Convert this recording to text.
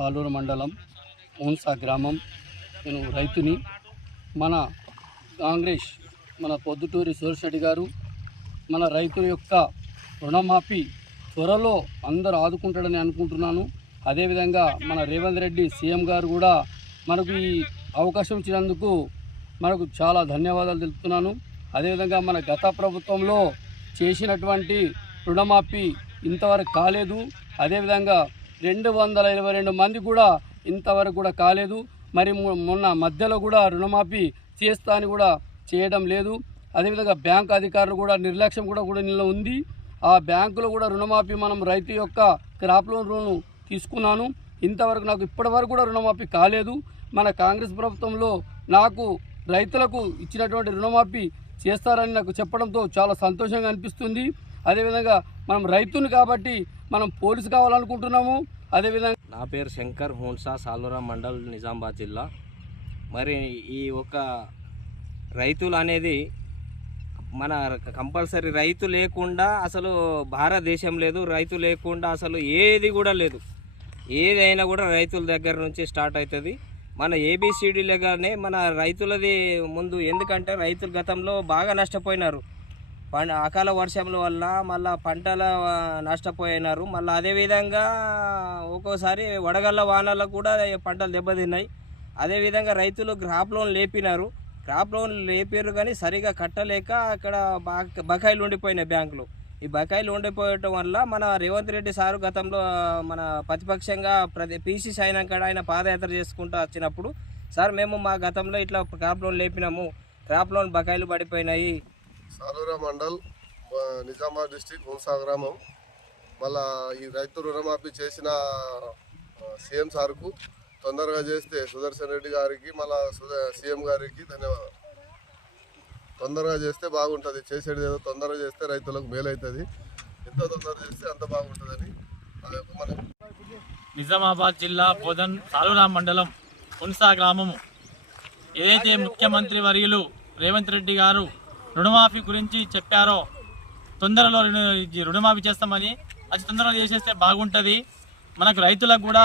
సాలూరు మండలం మూన్సా గ్రామం. నేను రైతుని. మన కాంగ్రెస్ మన పొద్దుటూరి సూర్యశెట్టి గారు మన రైతుల యొక్క రుణమాఫీ త్వరలో అందరూ ఆదుకుంటాడని అనుకుంటున్నాను. అదేవిధంగా మన రేవంత్ రెడ్డి సీఎం గారు కూడా మనకు ఈ అవకాశం ఇచ్చినందుకు మనకు చాలా ధన్యవాదాలు తెలుపుతున్నాను. అదేవిధంగా మన గత ప్రభుత్వంలో చేసినటువంటి రుణమాఫీ ఇంతవరకు కాలేదు. అదేవిధంగా రెండు వందల ఇరవై రెండు మంది కూడా ఇంతవరకు కూడా కాలేదు. మరి మొన్న మధ్యలో కూడా రుణమాఫీ చేస్తా అని కూడా చేయడం లేదు. అదేవిధంగా బ్యాంక్ అధికారులు కూడా నిర్లక్ష్యం కూడా కూడా నిన్న ఉంది. ఆ బ్యాంకులో కూడా రుణమాఫీ మనం రైతు యొక్క క్రాప్ లోన్ రుణం తీసుకున్నాను. ఇంతవరకు నాకు ఇప్పటివరకు కూడా రుణమాఫీ కాలేదు. మన కాంగ్రెస్ ప్రభుత్వంలో నాకు రైతులకు ఇచ్చినటువంటి రుణమాఫీ చేస్తారని నాకు చెప్పడంతో చాలా సంతోషంగా అనిపిస్తుంది. అదేవిధంగా మనం రైతుని కాబట్టి మనం పోలీసు కావాలనుకుంటున్నాము. అదేవిధంగా నా పేరు శంకర్ హోన్సా సాలూరా మండల్ నిజామాబాద్ జిల్లా. మరి ఈ ఒక రైతులు అనేది మన కంపల్సరీ రైతు లేకుండా అసలు భారతదేశం లేదు రైతు లేకుండా అసలు ఏది కూడా లేదు. ఏదైనా కూడా రైతుల దగ్గర నుంచి స్టార్ట్ అవుతుంది. మన ఏబిసిడీలుగానే మన రైతులది ముందు ఎందుకంటే రైతులు గతంలో బాగా నష్టపోయినారు. అకాల వర్షముల వల్ల మళ్ళీ పంటల నష్టపోయినారు. మళ్ళీ అదేవిధంగా ఒక్కోసారి వడగళ్ళ వానలకు కూడా పంటలు దెబ్బతిన్నాయి. అదేవిధంగా రైతులు క్రాప్ లోన్ లేపినారు. క్రాప్ లోన్ లేపారు కానీ సరిగా కట్టలేక అక్కడ బకాయిలు ఉండిపోయినాయి బ్యాంకులు. ఈ బకాయిలు ఉండిపోయటం వల్ల మన రేవంత్ రెడ్డి సారు గతంలో మన ప్రతిపక్షంగా ప్రతి పీసీసీ అయినాక ఆయన పాదయాత్ర చేసుకుంటూ వచ్చినప్పుడు సార్ మేము మా గతంలో ఇట్లా క్రాప్ లోన్ లేపినాము. క్రాప్ లోన్ బకాయిలు పడిపోయినాయి. సాలూరా మండల్ నిజామాబాద్ డిస్టిక్ హుంసా గ్రామం. మళ్ళా ఈ రైతు రుణమాఫీ చేసిన సీఎం సార్కు తొందరగా చేస్తే సుదర్శన్ రెడ్డి గారికి మళ్ళా సీఎం గారికి ధన్యవాదాలు. తొందరగా చేస్తే బాగుంటుంది చేసేది ఏదో తొందరగా చేస్తే రైతులకు మేలవుతుంది ఎంత తొందరగా చేస్తే అంత బాగుంటుందని నిజామాబాద్ జిల్లా బోధన్ సాలూరా మండలం ఉన్సా గ్రామము. ఏదైతే ముఖ్యమంత్రి వర్యులు రేవంత్ రెడ్డి గారు రుణమాఫీ గురించి చెప్పారో తొందరలో ఇది రుణమాఫీ చేస్తామని అది తొందరలో చేసేస్తే బాగుంటుంది. మనకు రైతులకు కూడా